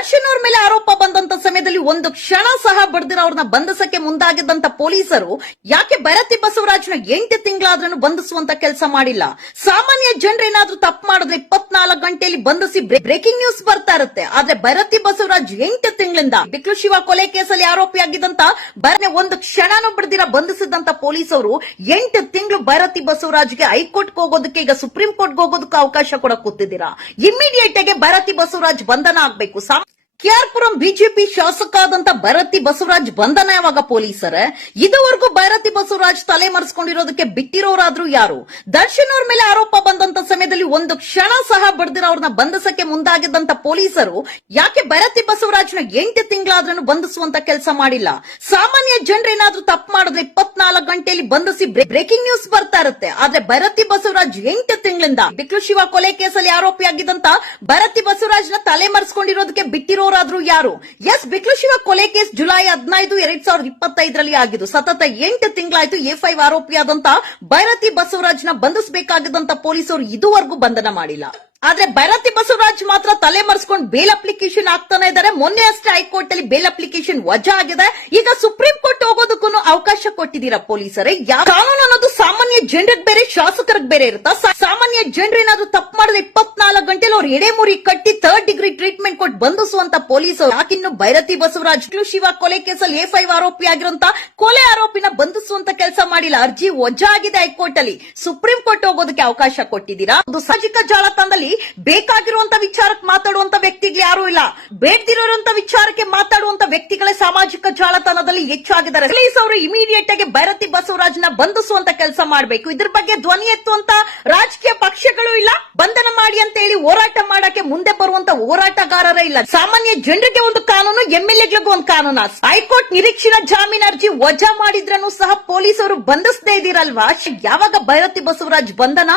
ದರ್ಶನ್ ಅವ್ರ ಮೇಲೆ ಆರೋಪ ಬಂದಂತ ಸಮಯದಲ್ಲಿ ಒಂದು ಕ್ಷಣ ಸಹ ಬಡ್ದಿರೋ ಅವ್ರನ್ನ ಬಂಧಿಸಕ್ಕೆ ಮುಂದಾಗಿದ್ದಂತ ಪೊಲೀಸರು ಯಾಕೆ ಭರತಿ ಬಸವರಾಜ್ನ ಎಂಟು ತಿಂಗಳಾದ್ರೂ ಬಂಧಿಸುವಂತ ಕೆಲಸ ಮಾಡಿಲ್ಲ? ಸಾಮಾನ್ಯ ಜನರೇನಾದ್ರೂ ತಪ್ಪು ಮಾಡಿದ್ರೆ ಇಪ್ಪತ್ನಾಲ್ಕು ಗಂಟೆಯಲ್ಲಿ ಬಂಧಿಸಿ ಬ್ರೇಕಿಂಗ್ ನ್ಯೂಸ್ ಬರ್ತಾ ಇರುತ್ತೆ. ಆದ್ರೆ ಭರತಿ ಬಸವರಾಜ್ ಎಂಟು ತಿಂಗಳಿಂದ ಬಿಕ್ಲು ಶಿವ ಕೊಲೆ ಕೇಸಲ್ಲಿ ಆರೋಪಿಯಾಗಿದ್ದಂತ ಬರನೆ ಒಂದು ಕ್ಷಣನೂ ಬಿಡದಿರ ಬಂಧಿಸಿದಂತ ಪೊಲೀಸರು ಎಂಟು ತಿಂಗಳು ಭರತಿ ಬಸವರಾಜ್ಗೆ ಹೈಕೋರ್ಟ್ ಹೋಗೋದಕ್ಕೆ ಈಗ ಸುಪ್ರೀಂ ಕೋರ್ಟ್ ಹೋಗೋದಕ್ಕೆ ಅವಕಾಶ ಕೂಡ ಕೂತಿದ್ದೀರಾ ಇಮಿಡಿಯೇಟ್ ಆಗಿ ಭರತಿ ಬಸವರಾಜ್ ಬಂಧನ ಆಗ್ಬೇಕು. ಕೆಆರ್ಪುರಂ ಬಿಜೆಪಿ ಶಾಸಕ ಆದಂತ ಭರತಿ ಬಸವರಾಜ್ ಬಂಧನ ಯಾವಾಗ ಪೊಲೀಸರೇ? ಇದುವರೆಗೂ ಭರತಿ ಬಸವರಾಜ್ ತಲೆ ಮರೆಸ್ಕೊಂಡಿರೋದಕ್ಕೆ ಬಿಟ್ಟಿರೋರಾದ್ರೂ ಯಾರು? ದರ್ಶನ್ ಅವ್ರ ಮೇಲೆ ಆರೋಪ ಬಂದಂತ ಸಮಯದಲ್ಲಿ ಒಂದು ಕ್ಷಣ ಸಹ ಬಡ್ದಿರ ಅವ್ರನ್ನ ಬಂಧಿಸಕ್ಕೆ ಮುಂದಾಗಿದ್ದಂತ ಪೊಲೀಸರು ಯಾಕೆ ಭರತಿ ಬಸವರಾಜ್ನ ಎಂಟು ತಿಂಗಳಾದ್ರೂ ಬಂಧಿಸುವಂತ ಕೆಲಸ ಮಾಡಿಲ್ಲ? ಸಾಮಾನ್ಯ ಜನರೇನಾದ್ರೂ ತಪ್ಪು ಮಾಡಿದ್ರೆ ಇಪ್ಪತ್ನಾಲ್ಕು ಗಂಟೆಯಲ್ಲಿ ಬಂಧಿಸಿ ಬ್ರೇಕಿಂಗ್ ನ್ಯೂಸ್ ಬರ್ತಾ ಇರುತ್ತೆ. ಆದ್ರೆ ಭರತಿ ಬಸವರಾಜ್ ಎಂಟು ತಿಂಗಳಿಂದ ಬಿಕ್ಲು ಶಿವ ಕೊಲೆ ಕೇಸಲ್ಲಿ ಆರೋಪಿಯಾಗಿದ್ದಂತ ಭರತಿ ಬಸವರಾಜ್ನ ತಲೆ ಮರೆಸ್ಕೊಂಡಿರೋದಕ್ಕೆ ಬಿಟ್ಟಿರೋರಾದ್ರೂ ಯಾರು? ಎಸ್ ಬಿಕ್ಲು ಶಿವ ಕೊಲೆ ಕೇಸ್ ಜುಲೈ ಹದಿನೈದು, ಎರಡ್ ಸಾವಿರದ ಇಪ್ಪತ್ತೈದರಲ್ಲಿ ಆಗಿದ್ದು, ಸತತ ಎಂಟು ತಿಂಗಳಾಯ್ತು ಎ ಫೈವ್ ಆರೋಪಿಯಾದಂತ ಭೈರತಿ ಬಸವರಾಜ್ನ ಬಂಧಿಸಬೇಕಾಗಿದ್ದಂತ ಪೊಲೀಸರು ಇದುವರೆಗೂ ಬಂಧನ ಮಾಡಿಲ್ಲ. ಆದ್ರೆ ಭೈರತಿ ಬಸವರಾಜ್ ಮಾತ್ರ ತಲೆ ಮರೆಸ್ಕೊಂಡು ಬೇಲ್ ಅಪ್ಲಿಕೇಶನ್ ಆಗ್ತಾನೆ ಇದ್ದಾರೆ ಮೊನ್ನೆ ಅಷ್ಟೇ ಹೈಕೋರ್ಟ್ ಅಲ್ಲಿ ಬೇಲ್ ಅಪ್ಲಿಕೇಶನ್ ವಜಾ ಆಗಿದೆ. ಈಗ ಸುಪ್ರೀಂ ಕೋರ್ಟ್ ಹೋಗೋದಕ್ಕೂ ಅವಕಾಶ ಕೊಟ್ಟಿದ್ದೀರಾ ಪೊಲೀಸರೇ? ಕಾನೂನು ಅನ್ನೋದು ಸಾಮಾನ್ಯ ಜನರಿಗೆ ಬೇರೆ, ಶಾಸಕರಿಗೆ ಬೇರೆ ಇರುತ್ತಾ? ಸಾಮಾನ್ಯ ಜನರು ಏನಾದ್ರೂ ತಪ್ಪು ಮಾಡಿದ್ರೆ ಇಪ್ಪತ್ನಾಲ್ಕು ಗಂಟೆಲಿ ಅವ್ರು ಎಡೆಮುರಿ ಕಟ್ಟಿ ಥರ್ಡ್ ಡಿಗ್ರಿ ಟ್ರೀಟ್ಮೆಂಟ್ ಕೊಟ್ಟು ಬಂಧಿಸುವಂತ ಪೊಲೀಸರು. ಯಾಕಿನ್ನು ಭೈರತಿ ಬಸವರಾಜ್ ಶಿವ ಕೊಲೆ ಕೇಸಲ್ಲಿ ಎ ಫೈವ್ ಆರೋಪಿ ಆಗಿರುವಂತ ಕೊಲೆ ಆರೋಪಿನ ಬಂಧಿಸುವಂತ ಕೆಲಸ ಮಾಡಿಲ್ಲ. ಅರ್ಜಿ ವಜಾ ಆಗಿದೆ ಹೈಕೋರ್ಟ್ ಅಲ್ಲಿ ಸುಪ್ರೀಂ ಕೋರ್ಟ್ ಹೋಗೋದಕ್ಕೆ ಅವಕಾಶ ಕೊಟ್ಟಿದ್ದೀರಾ? ಒಂದು ಸಾಮಾಜಿಕ ಜಾಲತಾಣದಲ್ಲಿ ಬೇಕಾಗಿರುವಂತ ವಿಚಾರಕ್ಕೆ ಮಾತಾಡುವಂತ ವ್ಯಕ್ತಿಗಳು ಯಾರು ಇಲ್ಲ. ಬೇಡ್ದಿರೋಂತ ವಿಚಾರಕ್ಕೆ ಮಾತಾಡುವಂತ ವ್ಯಕ್ತಿಗಳೇ ಸಾಮಾಜಿಕ ಜಾಲತಾಣದಲ್ಲಿ ಹೆಚ್ಚಾಗಿದ್ದಾರೆ ಪೊಲೀಸ್ ಅವರು ಇಮಿಡಿಯೇಟ್ ಆಗಿ ಭೈರತಿ ಬಸವರಾಜ್ನ ಬಂಧಿಸುವಂತ ಕೆಲಸ ಮಾಡಬೇಕು. ಇದ್ರ ಬಗ್ಗೆ ಧ್ವನಿ ಎತ್ತುವಂತ ರಾಜಕೀಯ ಪಕ್ಷಗಳು ಇಲ್ಲ. ಬಂಧನ ಮಾಡಿ ಅಂತ ಹೇಳಿ ಹೋರಾಟ ಮಾಡಕ್ಕೆ ಮುಂದೆ ಬರುವಂತ ಹೋರಾಟಗಾರರೇ ಇಲ್ಲ. ಸಾಮಾನ್ಯ ಜನರಿಗೆ ಒಂದು ಕಾನೂನು ಎಂಎಲ್ಎಗಳಿಗೂ ಒಂದು ಕಾನೂನು. ಹೈಕೋರ್ಟ್ ನಿರೀಕ್ಷಿತ ಜಾಮೀನು ಅರ್ಜಿ ವಜಾ ಮಾಡಿದ್ರೂ ಸಹ ಪೊಲೀಸರು ಬಂಧಿಸದೇ ಇದ್ದೀರಲ್ವಾ? ಯಾವಾಗ ಭೈರತಿ ಬಸವರಾಜ್ ಬಂಧನ?